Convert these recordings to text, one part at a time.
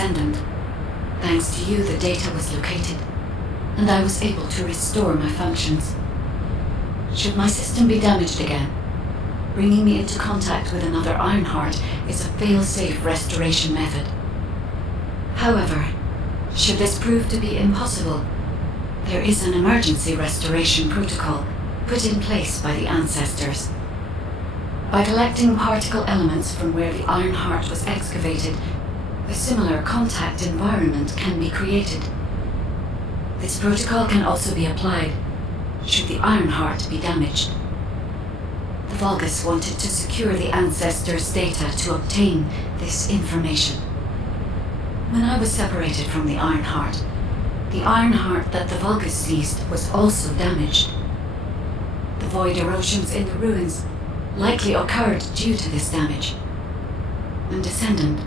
Descendant. Thanks to you, the data was located, and I was able to restore my functions. Should my system be damaged again, bringing me into contact with another Ironheart is a fail-safe restoration method. However, should this prove to be impossible, there is an emergency restoration protocol put in place by the ancestors. By collecting particle elements from where the Ironheart was excavated, a similar contact environment can be created. This protocol can also be applied should the Ironheart be damaged. The Vulgus wanted to secure the ancestors' data to obtain this information. When I was separated from the Ironheart that the Vulgus seized was also damaged. The void erosions in the ruins likely occurred due to this damage. And Descendant,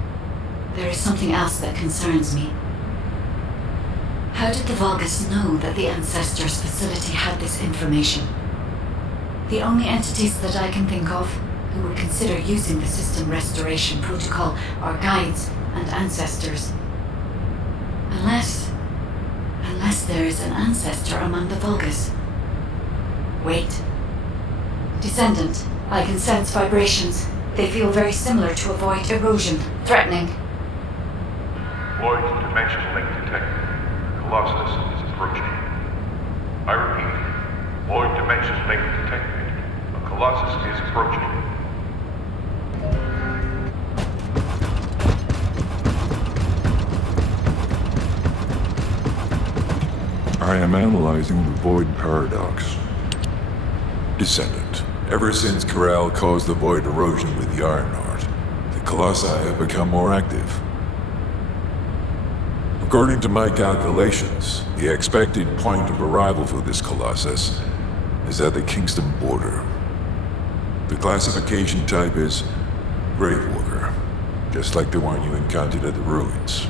there is something else that concerns me. How did the Vulgus know that the Ancestors' facility had this information? The only entities that I can think of who would consider using the system restoration protocol are guides and ancestors. Unless there is an ancestor among the Vulgus. Wait. Descendant, I can sense vibrations. They feel very similar to a void erosion, threatening. Void dimension link detected. Colossus is approaching. I repeat, void dimension link detected. A Colossus is approaching. I am analyzing the void paradox. Descendant, ever since Corral caused the void erosion with the Ironheart, the Colossi have become more active. According to my calculations, the expected point of arrival for this Colossus is at the Kingston border. The classification type is Gravewalker, just like the one you encountered at the ruins.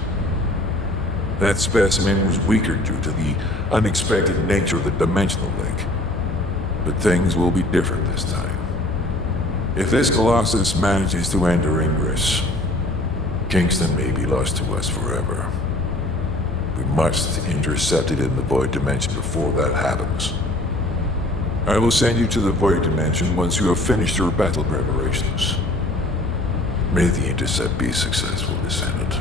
That specimen was weaker due to the unexpected nature of the dimensional link. But things will be different this time. If this Colossus manages to enter Ingress, Kingston may be lost to us forever. We must intercept it in the Void Dimension before that happens. I will send you to the Void Dimension once you have finished your battle preparations. May the intercept be successful, Descendant.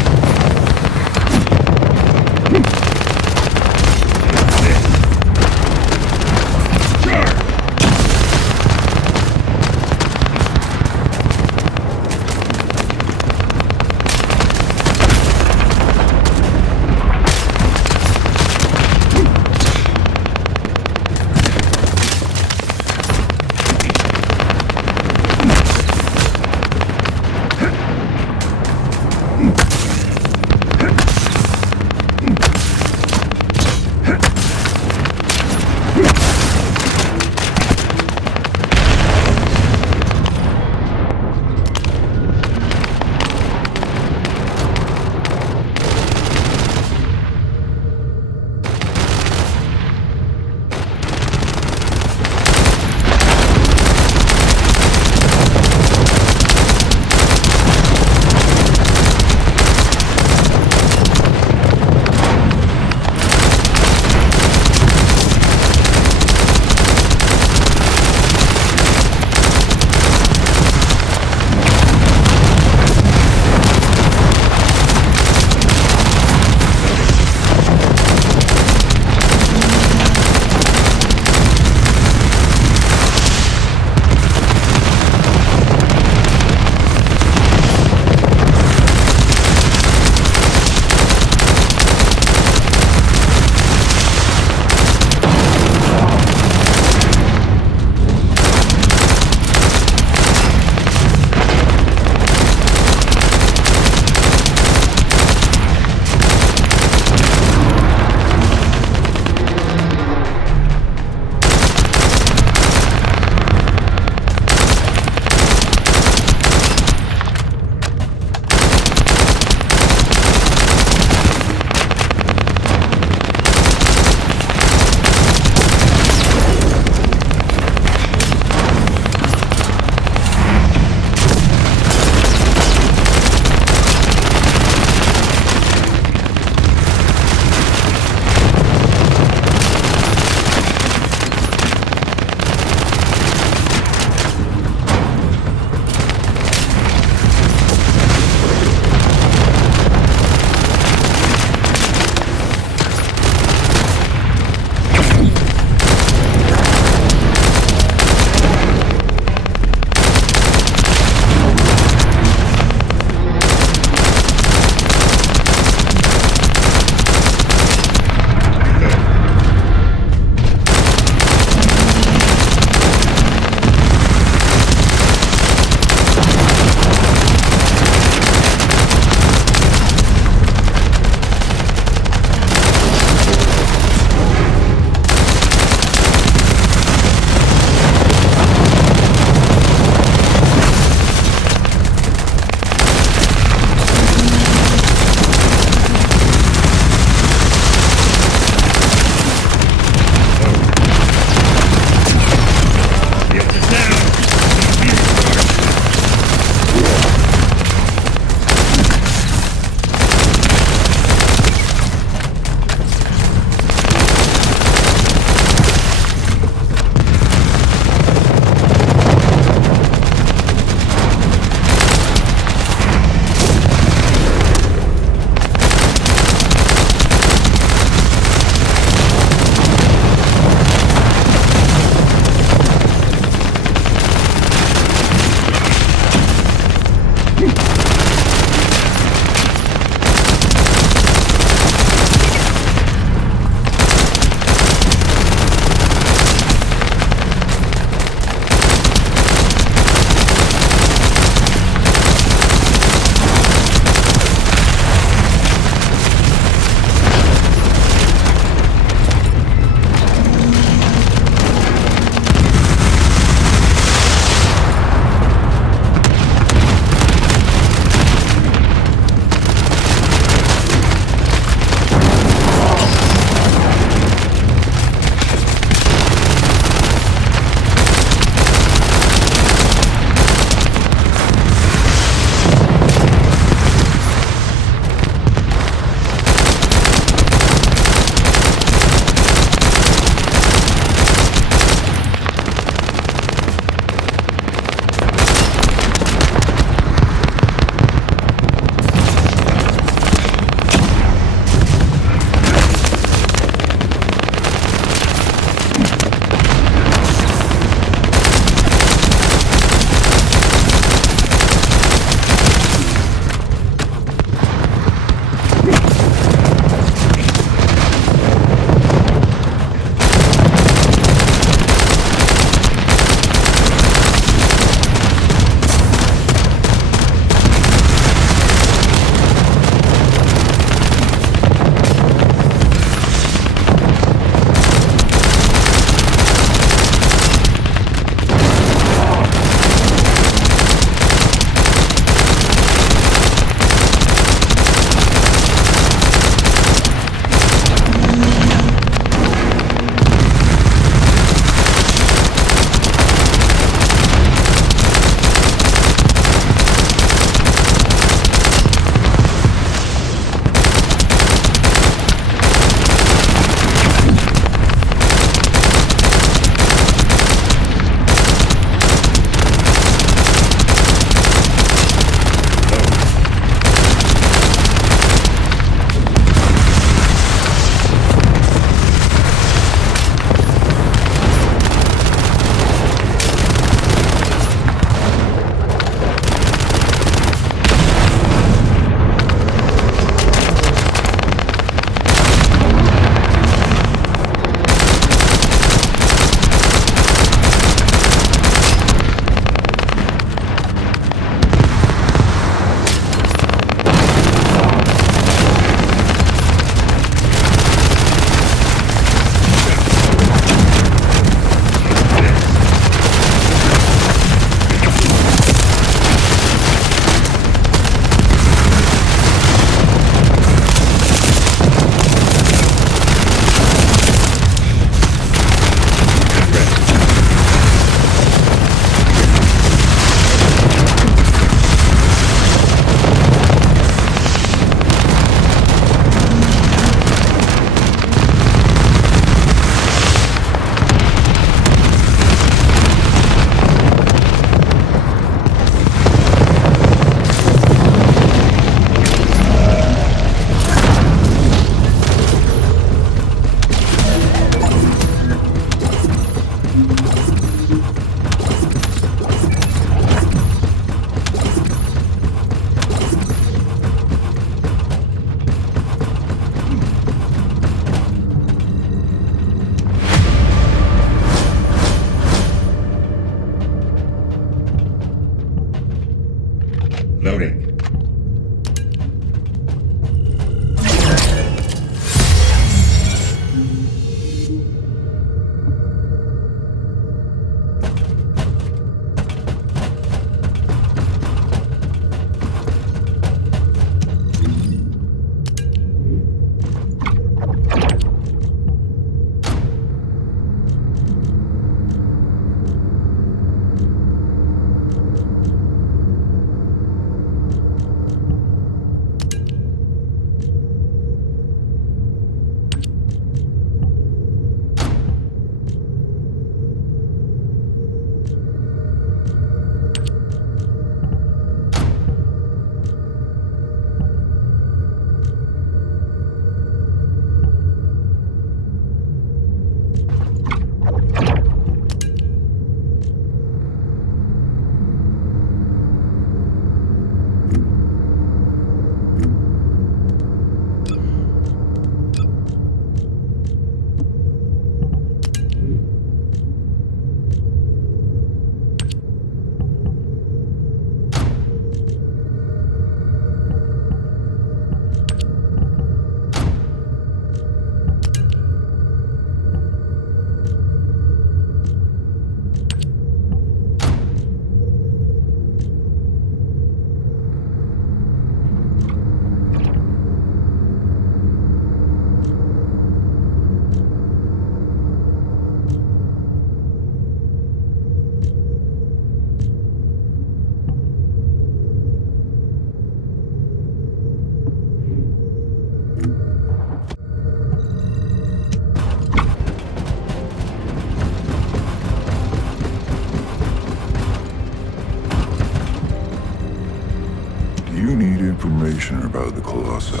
information about the Colossi.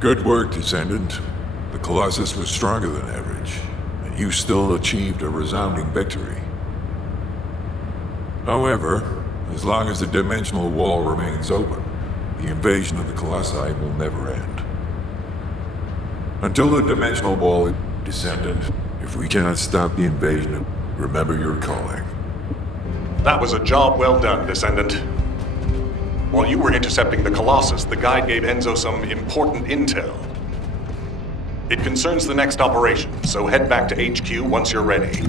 Good work, Descendant. The Colossus was stronger than average, and you still achieved a resounding victory. However, as long as the dimensional wall remains open, the invasion of the Colossi will never end. Until the dimensional wall is Descendant, if we cannot stop the invasion, remember your calling. That was a job well done, Descendant. While you were intercepting the Colossus, the guide gave Enzo some important intel. It concerns the next operation, so head back to HQ once you're ready.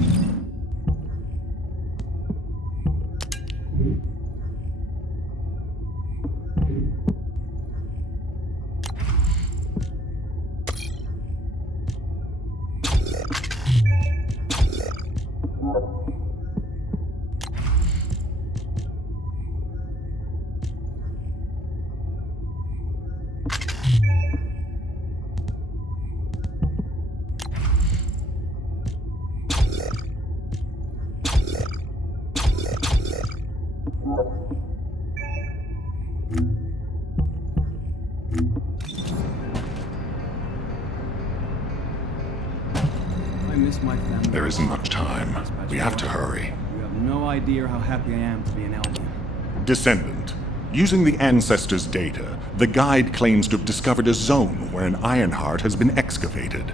There isn't much time. We have to hurry. You have no idea how happy I am to be an alien. Descendant. Using the Ancestors' data, the guide claims to have discovered a zone where an Ironheart has been excavated.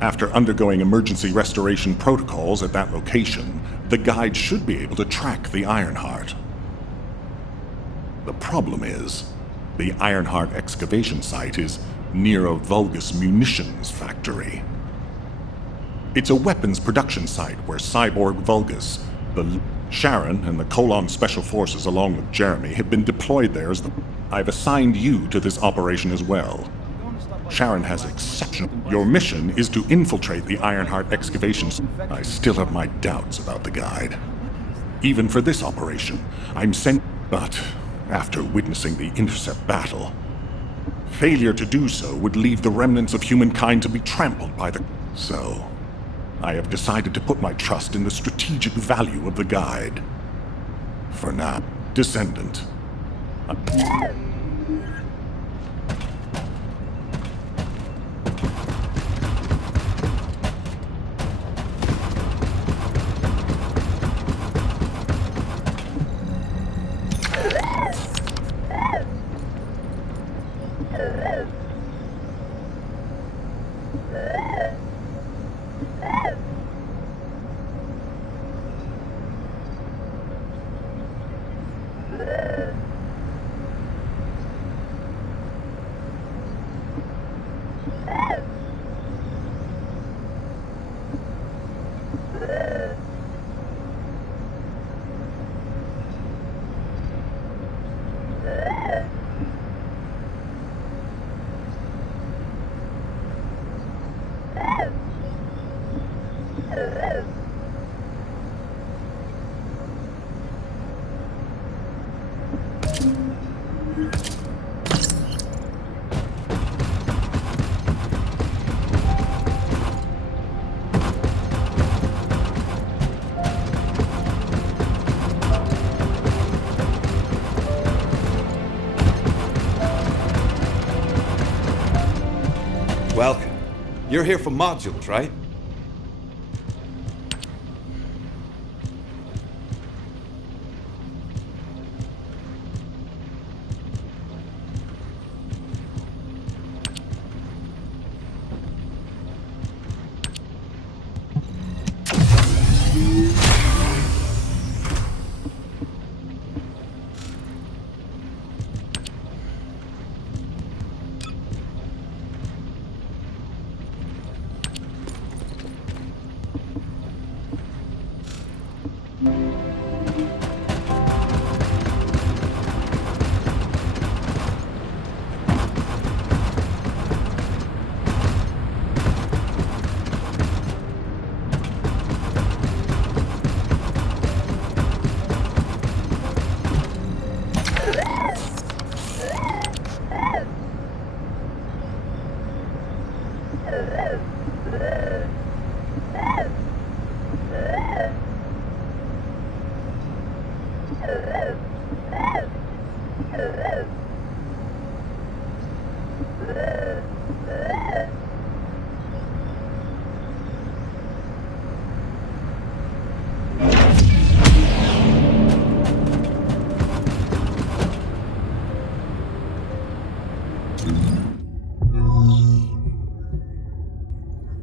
After undergoing emergency restoration protocols at that location, the guide should be able to track the Ironheart. The problem is, the Ironheart excavation site is near a Vulgus munitions factory. It's a weapons production site where Cyborg Vulgus, the Sharon, and the Colon Special Forces along with Jeremy have been deployed there as the... I've assigned you to this operation as well. Sharon has exceptional... Your mission is to infiltrate the Ironheart excavations. I still have my doubts about the guide. Even for this operation, I'm sent... But after witnessing the intercept battle, failure to do so would leave the remnants of humankind to be trampled by the... So... I have decided to put my trust in the strategic value of the guide. For now, Descendant. Welcome. You're here for modules, right?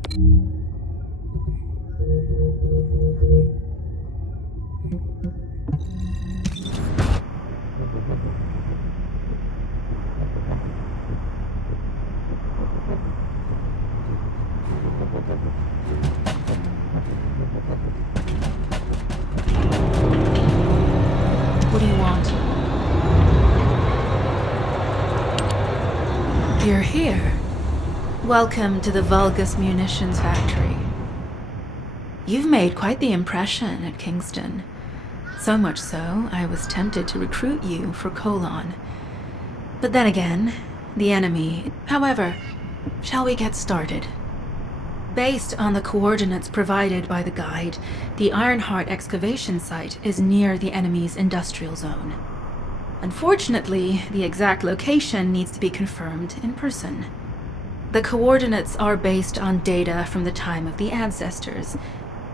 What do you want? You're here. Welcome to the Vulgus Munitions Factory. You've made quite the impression at Kingston. So much so, I was tempted to recruit you for Colon. But then again, the enemy... However, shall we get started? Based on the coordinates provided by the guide, the Ironheart excavation site is near the enemy's industrial zone. Unfortunately, the exact location needs to be confirmed in person. The coordinates are based on data from the time of the ancestors,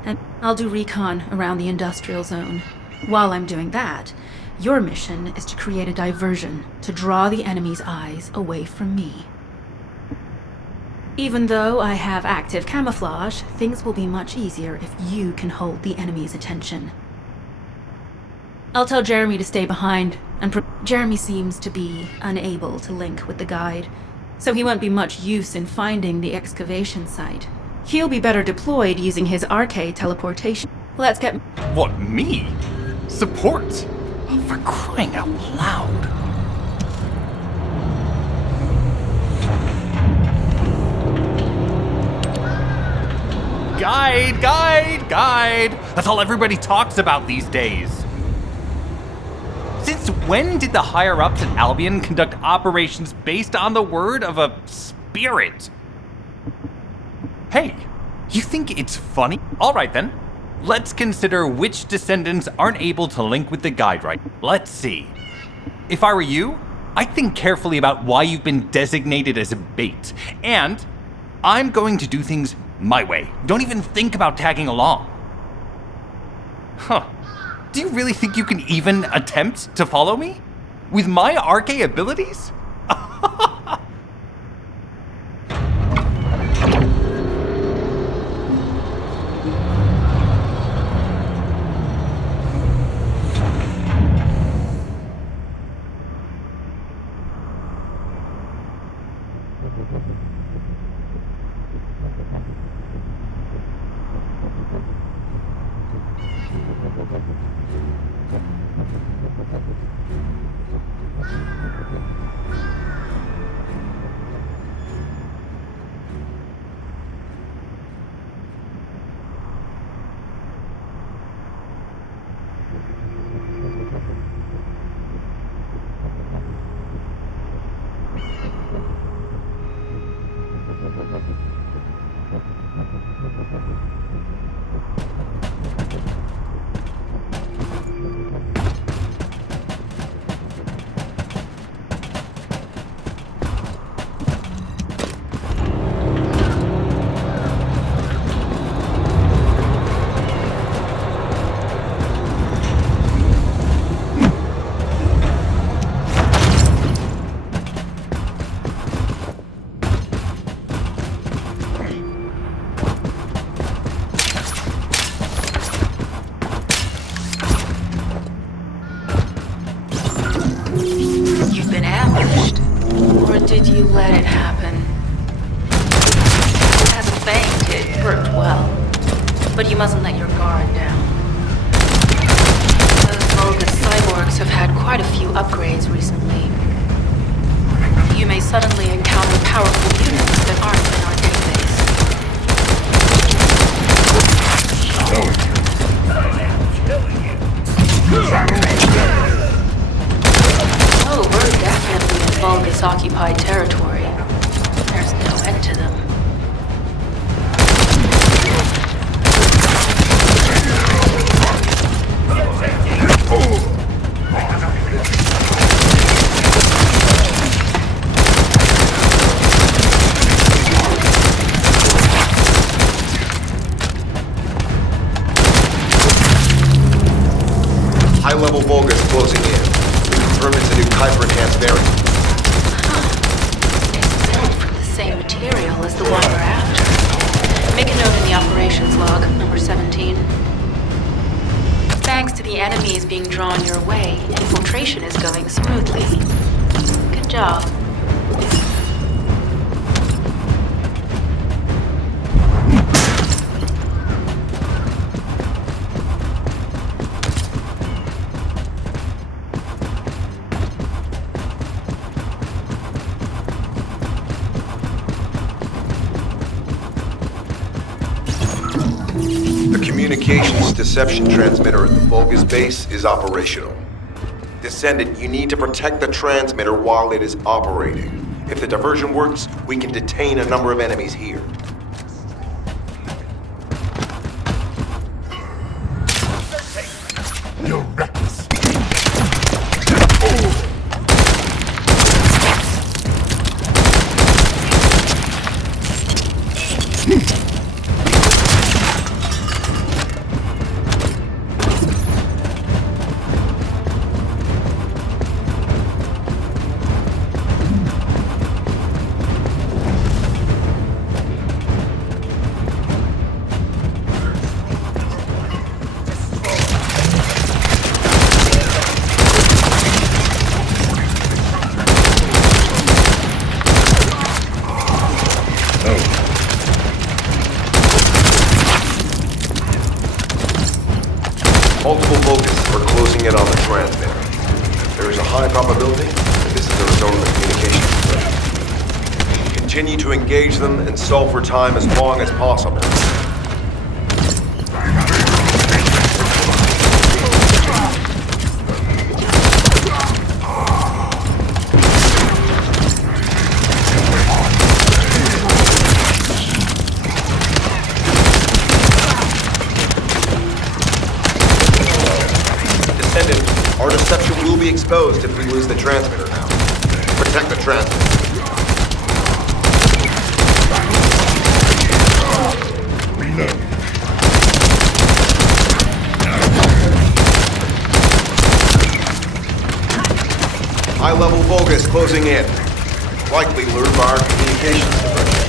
and I'll do recon around the industrial zone. While I'm doing that, your mission is to create a diversion to draw the enemy's eyes away from me. Even though I have active camouflage, things will be much easier if you can hold the enemy's attention. I'll tell Jeremy to stay behind, and Jeremy seems to be unable to link with the guide, so he won't be much use in finding the excavation site. He'll be better deployed using his arcade teleportation. Let's get... What, me? Support? For crying out loud. Guide, guide, guide! That's all everybody talks about these days. Since when did the higher-ups at Albion conduct operations based on the word of a spirit? Hey, you think it's funny? Alright then, let's consider which Descendants aren't able to link with the guide right. Let's see. If I were you, I'd think carefully about why you've been designated as a bait, and I'm going to do things my way. Don't even think about tagging along. Huh. Do you really think you can even attempt to follow me? With my arcade abilities? Did you let it happen? As a feint, it worked well. But you mustn't let your guard down. Those Vulgus cyborgs have had quite a few upgrades recently. You may suddenly encounter powerful units that aren't in our database. Oh, we're definitely in Vulgus occupied territory. There's no end to them. High-level Vulgus closing in. Confirm it's a new kuiper enhanced variant. It's built from the same material as the one we're after. operations log, number 17. Thanks to the enemies being drawn your way, infiltration is going smoothly. Good job. Communications deception transmitter at the Vulgus base is operational. Descendant, you need to protect the transmitter while it is operating. If the diversion works, we can detain a number of enemies here. You're reckless. Multiple Vulgus are closing in on the transmitter. There is a high probability that this is a result of the communications threat. Continue to engage them and solve for time as long as possible. Our deception will be exposed if we lose the transmitter now. Protect the transmitter. Reload. High-level Vulgus closing in. Likely lured by our communications diversion.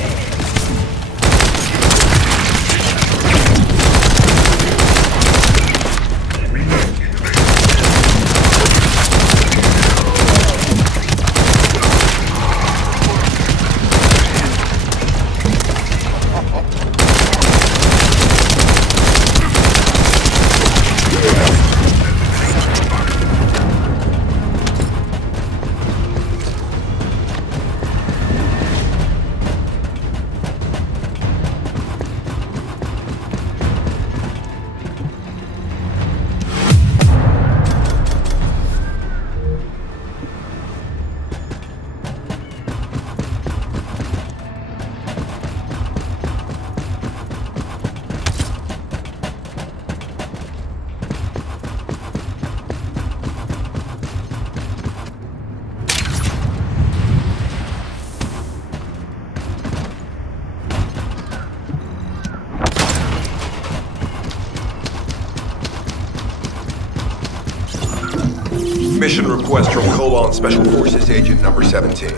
Mission request from Colon Special Forces Agent number 17.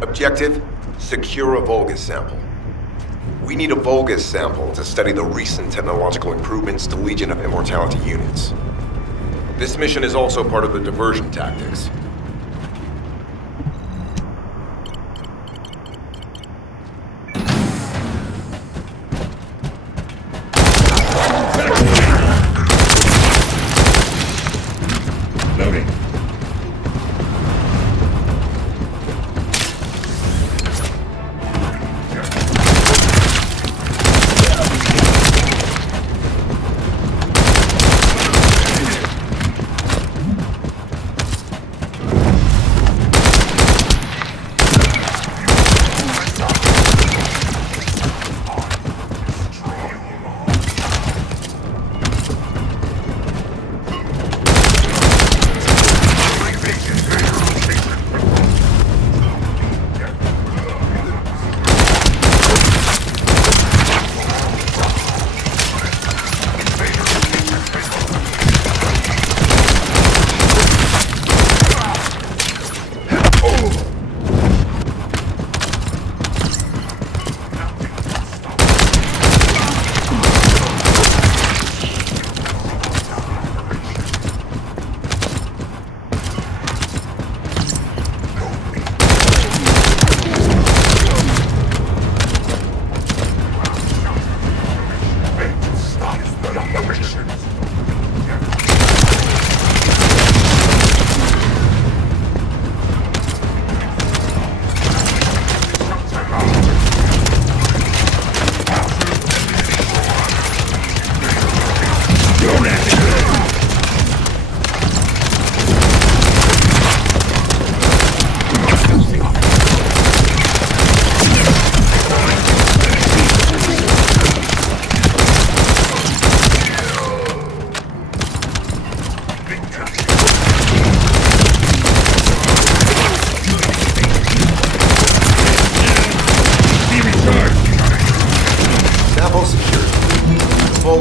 Objective, secure a Vulgus sample. We need a Vulgus sample to study the recent technological improvements to Legion of Immortality units. This mission is also part of the diversion tactics. Loading.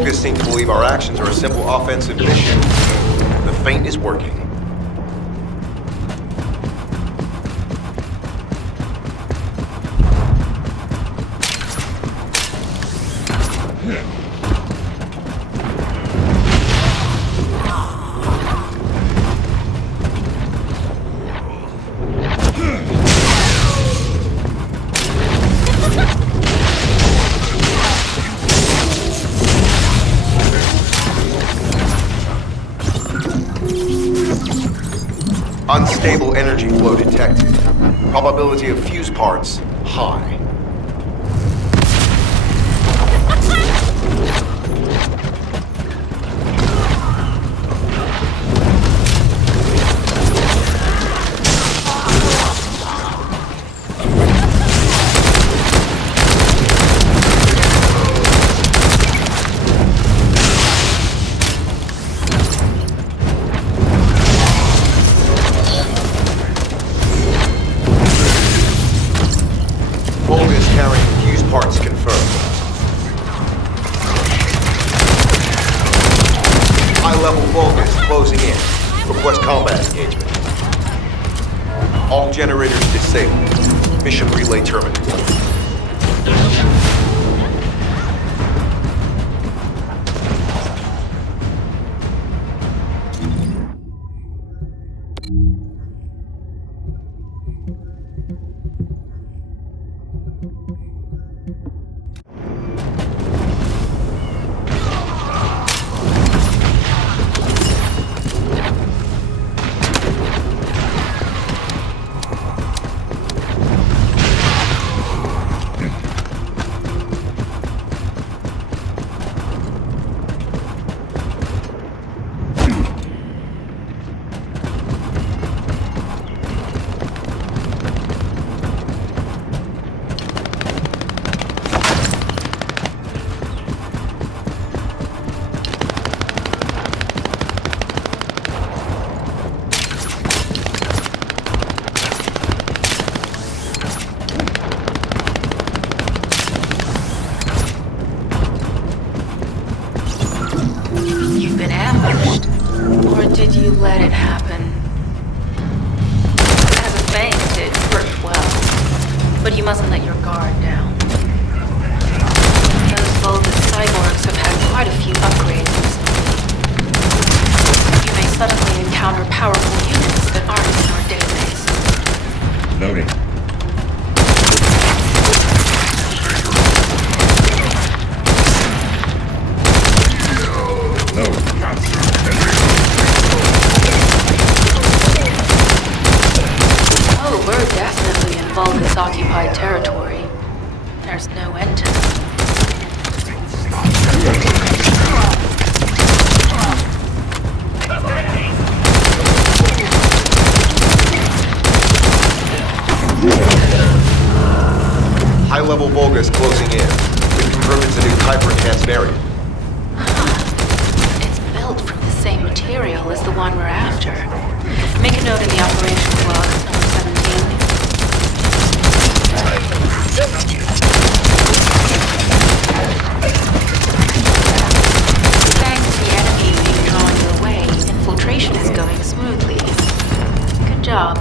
Volgas seem to believe our actions are a simple offensive mission. The feint is working. Unstable energy flow detected. Probability of fuse parts, high. All generators disabled. Mission relay terminated. Did you let it happen? As a feint, it worked well, but you mustn't let your guard down. Those Vulgus cyborgs have had quite a few upgrades recently. You may suddenly encounter powerful units that aren't in our database. Loading. Oh, we're definitely in Vulgus-occupied territory. There's no end to it. High-level Vulgus closing in. We've confirmed it's a new kuiper-enhanced variant. It's built from the same material as the one we're after. Make a note in the operations log, number 17. Thanks to the enemy being drawn your way, infiltration is going smoothly. Good job.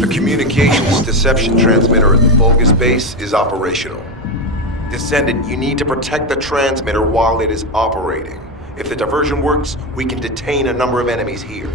The communications deception transmitter at the Vulgus base is operational. Descendant, you need to protect the transmitter while it is operating. If the diversion works, we can detain a number of enemies here.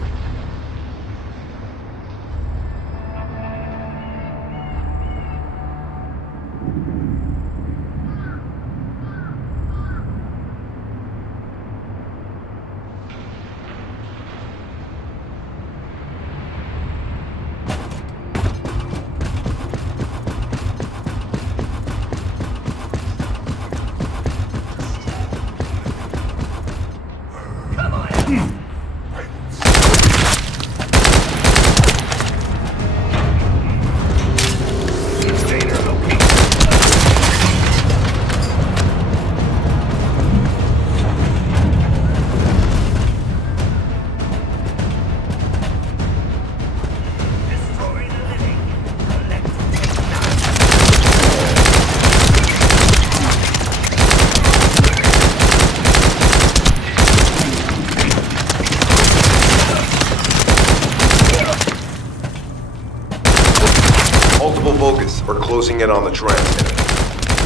High-level Vulgus are closing in on the transmitter.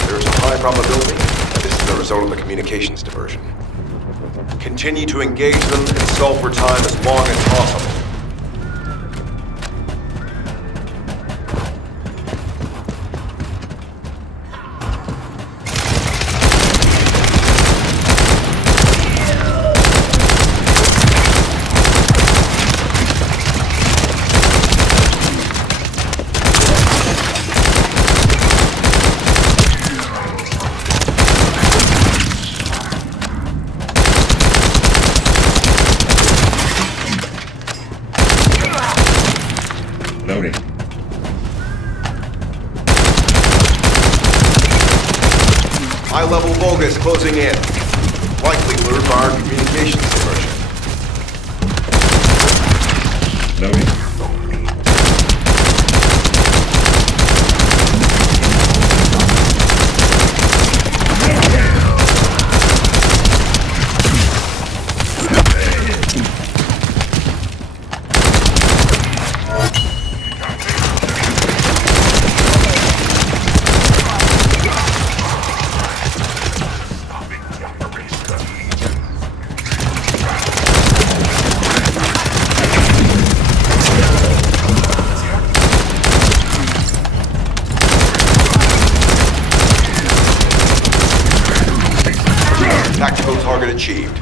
There is a high probability that this is the result of the communications diversion. Continue to engage them and stall for time as long as possible. Loading. High-level Vulgus closing in. Likely lured by our communications diversion. Loading. Tactical target achieved.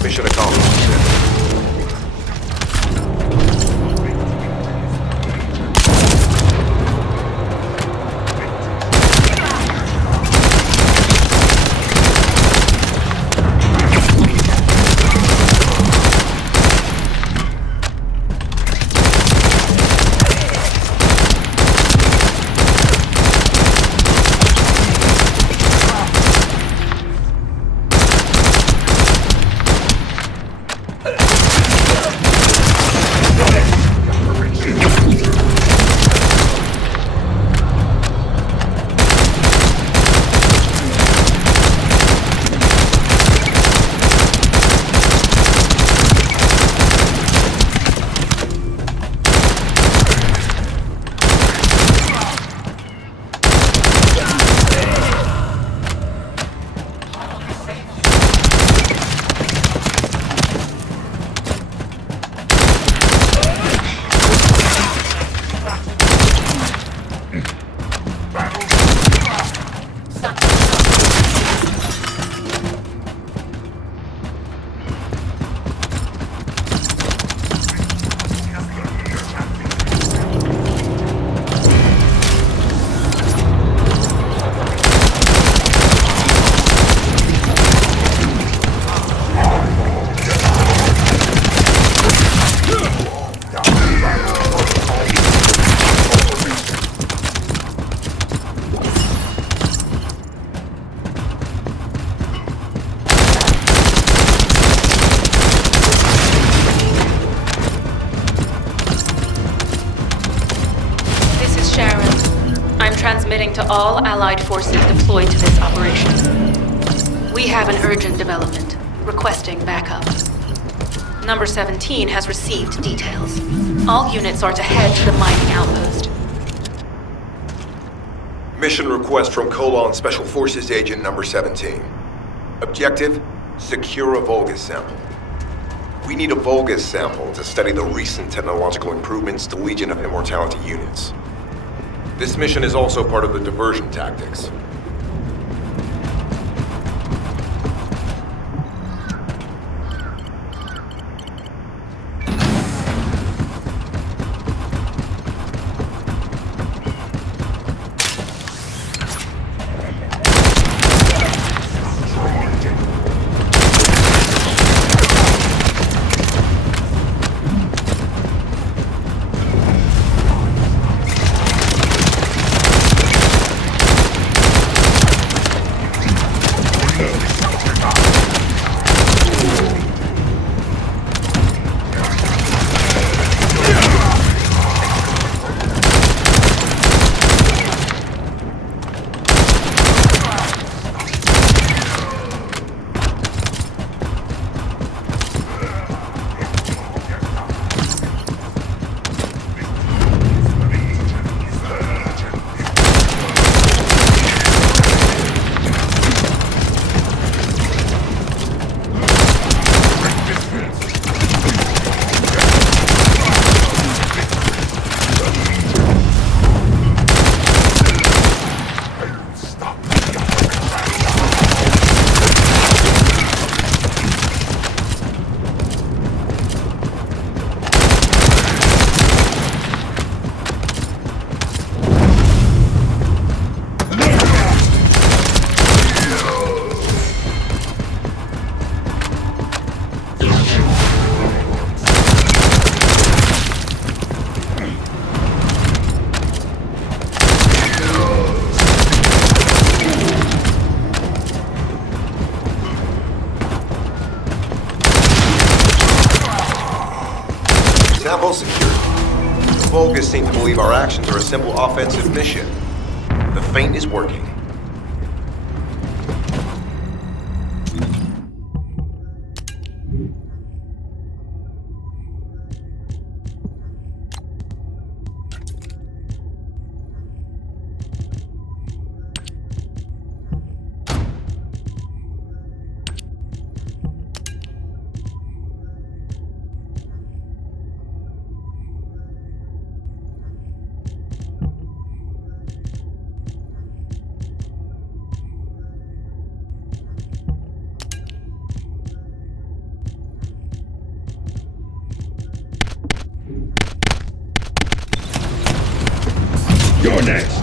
Mission accomplished. Transmitting to all Allied forces deployed to this operation. We have an urgent development, requesting backup. Number 17 has received details. All units are to head to the mining outpost. Mission request from Colon Special Forces Agent number 17. Objective, secure a Vulgus sample. We need a Vulgus sample to study the recent technological improvements to Legion of Immortality units. This mission is also part of the diversion tactics. Vulgus seem to believe our actions are a simple offensive mission. The feint is working. You're next!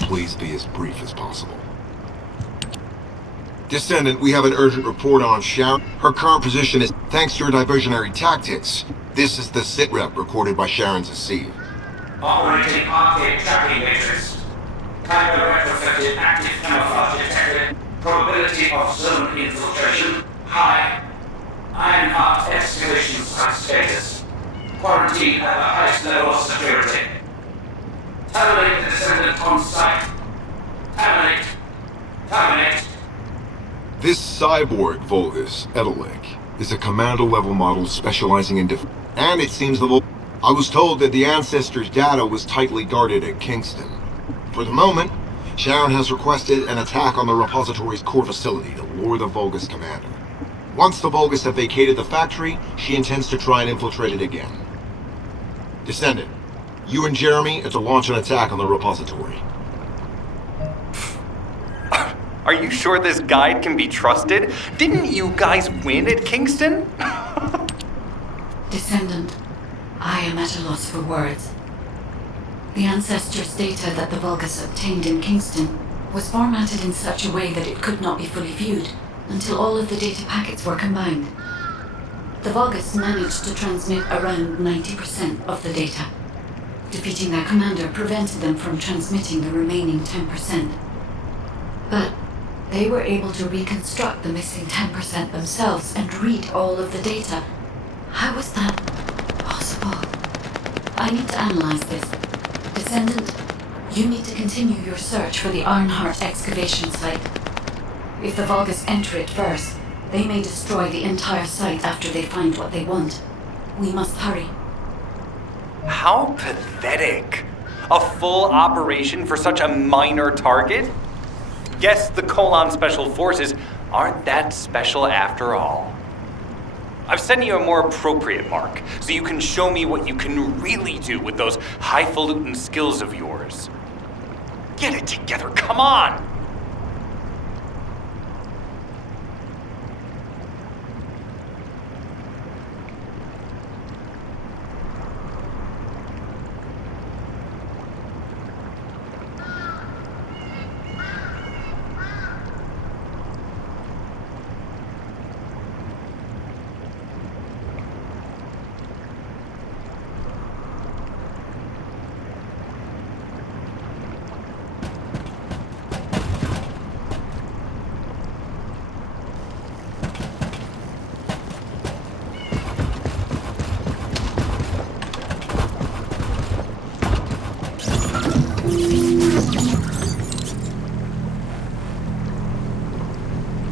Please be as brief as possible. Descendant, we have an urgent report on Sharon. Her current position is, thanks to your diversionary tactics, this is the sitrep recorded by Sharon's Deceive. Operating arcade tracking matrix. Kuiper retrofitted active camouflage detected. Probability of zone infiltration high. Ironheart excavation site status. Quarantine at the highest level of security. Terminate the Descendant on site. Terminate. Terminate. This cyborg Vulgus, Edelec, is a commando-level model specializing in and it seems I was told that the Ancestors' data was tightly guarded at Kingston. For the moment, Sharon has requested an attack on the repository's core facility to lure the Vulgus commander. Once the Vulgus have vacated the factory, she intends to try and infiltrate it again. Descendant, you and Jeremy are to launch an attack on the repository. Are you sure this guide can be trusted? Didn't you guys win at Kingston? Descendant, I am at a loss for words. The Ancestors' data that the Vulgus obtained in Kingston was formatted in such a way that it could not be fully viewed until all of the data packets were combined. The Vulgus managed to transmit around 90% of the data. Defeating their commander prevented them from transmitting the remaining 10%. But they were able to reconstruct the missing 10% themselves and read all of the data. How was that possible? I need to analyze this. Descendant, you need to continue your search for the Ironheart excavation site. If the Vulgus enter it first, they may destroy the entire site after they find what they want. We must hurry. How pathetic. A full operation for such a minor target? Guess the Colon Special Forces aren't that special after all. I've sent you a more appropriate mark, so you can show me what you can really do with those highfalutin skills of yours. Get it together, come on!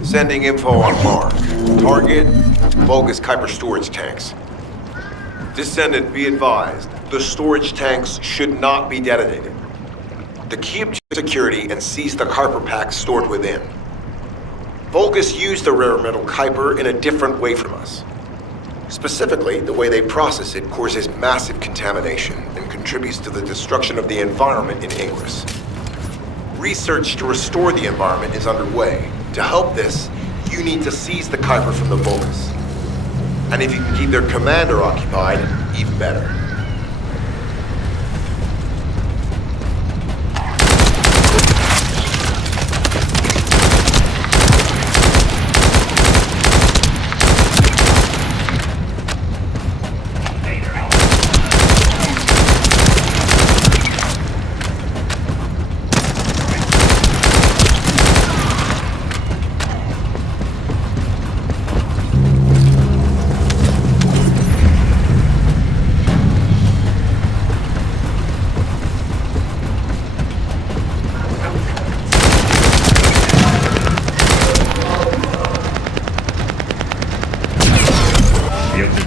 Sending info on mark. Target, Vulgus Kuiper storage tanks. Descendant, be advised, the storage tanks should not be detonated. The key objective security and seize the Kuiper packs stored within. Vulgus used the rare metal Kuiper in a different way from us. Specifically, the way they process it causes massive contamination and contributes to the destruction of the environment in Ingress. Research to restore the environment is underway. To help this, you need to seize the Kuiper from the Vulgus. And if you can keep their commander occupied, even better.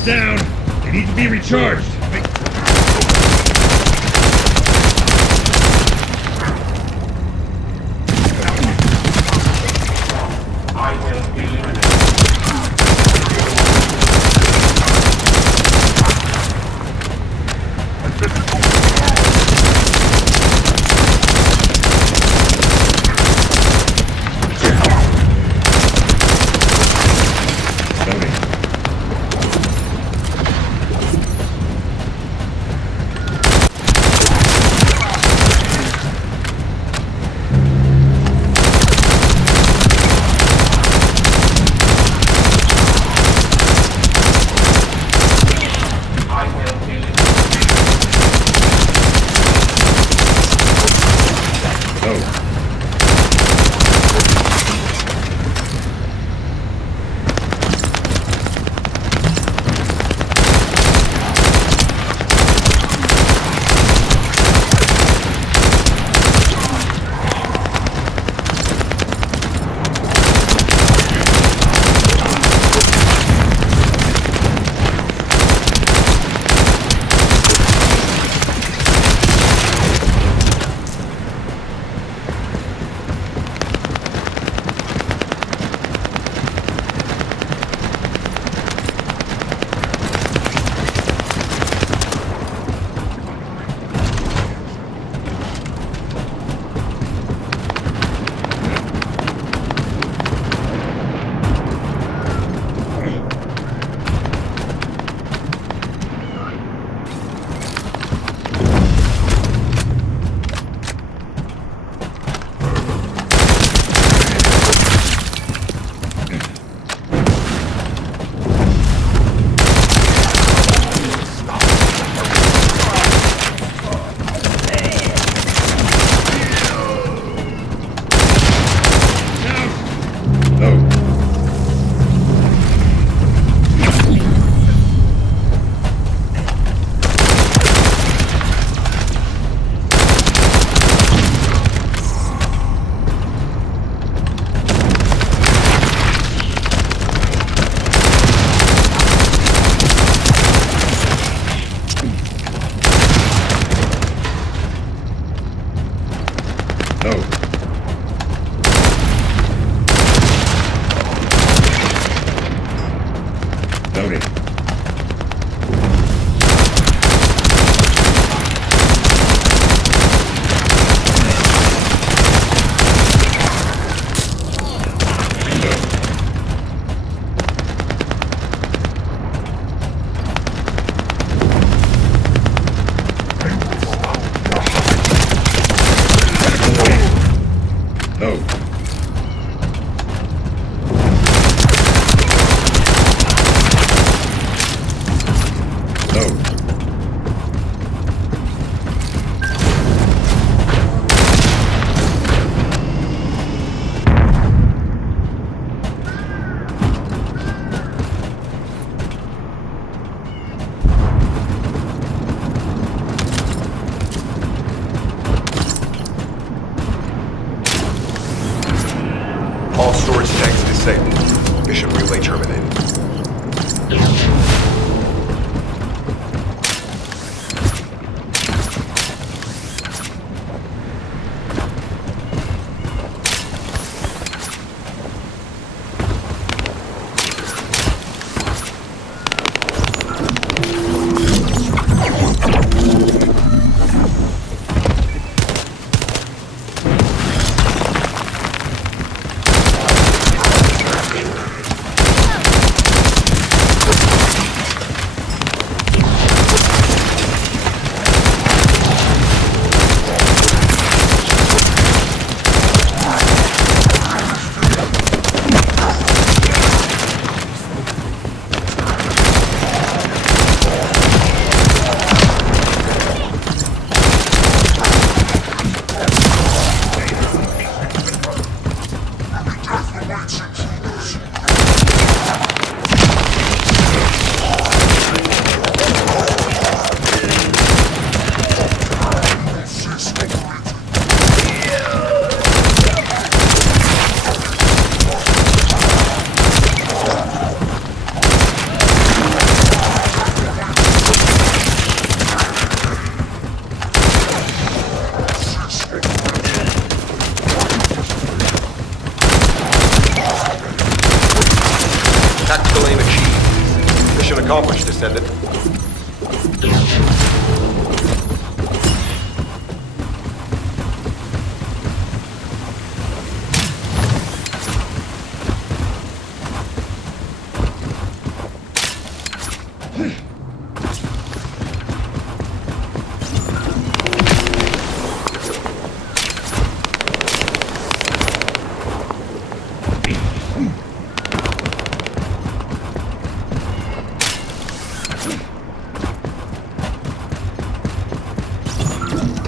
Down. They need to be recharged. I will be eliminated. accomplished, Descendant.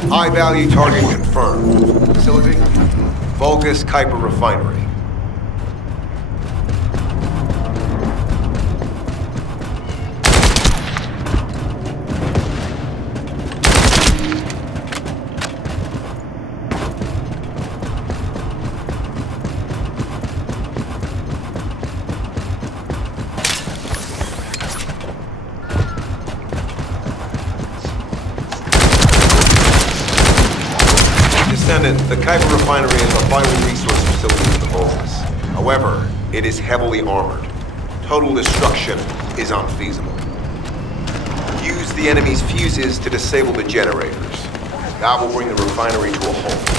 High-value target confirmed. Facility? Vulgus Kuiper Refinery. The Kuiper Refinery is a vital resource facility for the Vulgus. However, it is heavily armored. Total destruction is unfeasible. Use the enemy's fuses to disable the generators. That will bring the refinery to a halt.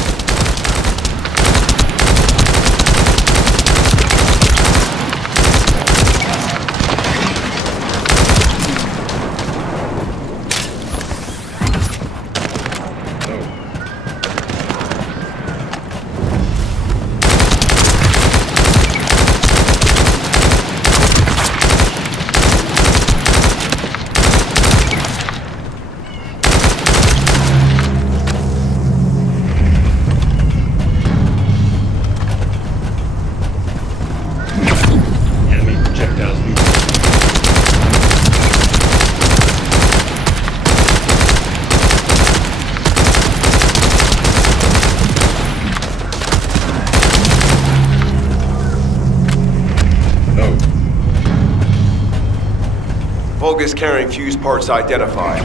Vulgus carrying fuse parts identified.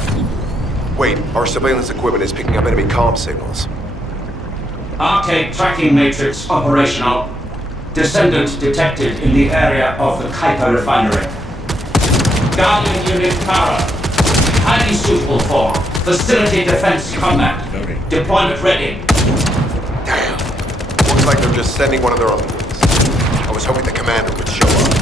Wait, our surveillance equipment is picking up enemy comm signals. Arcade tracking matrix operational. Descendant detected in the area of the Kuiper Refinery. Guardian unit power. Highly suitable for facility defense combat. Deployment ready. Damn. Looks like they're just sending one of their own ones. I was hoping the commander would show up.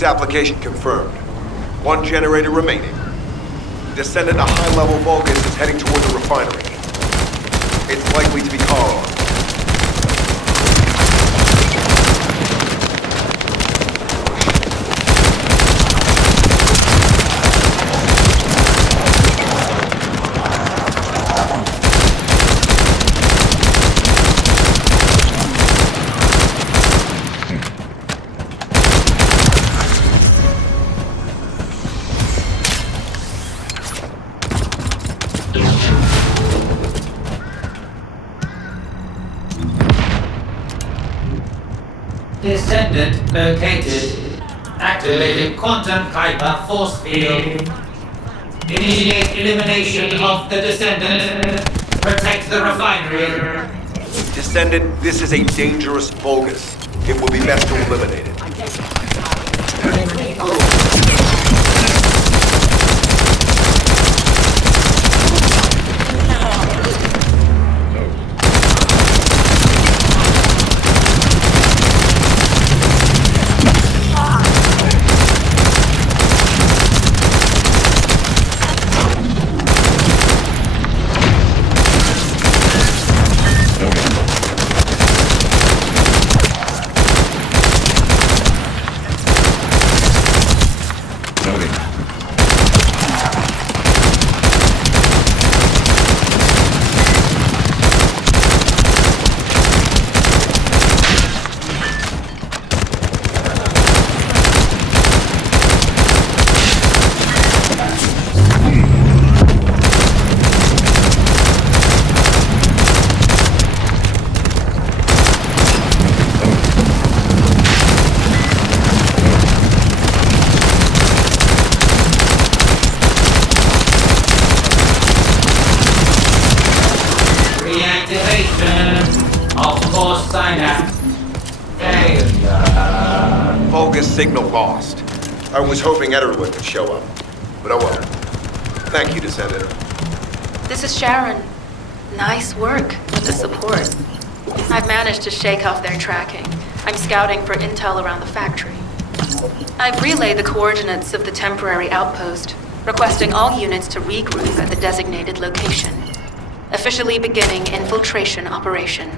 Application confirmed. One generator remaining. Descendant, a high-level Vulgus is heading toward the refinery. It's likely to be Kharon. Descendant located. Activated quantum Kuiper force field. Initiate elimination of the Descendant. Protect the refinery. Descendant, this is a dangerous Vulgus. It will be best to eliminate it. Vulgus signal lost. I was hoping Etterwood would show up, but oh well. Thank you, Descendant. This is Sharon. Nice work with the support. I've managed to shake off their tracking. I'm scouting for intel around the factory. I've relayed the coordinates of the temporary outpost, requesting all units to regroup at the designated location. Officially beginning infiltration operation.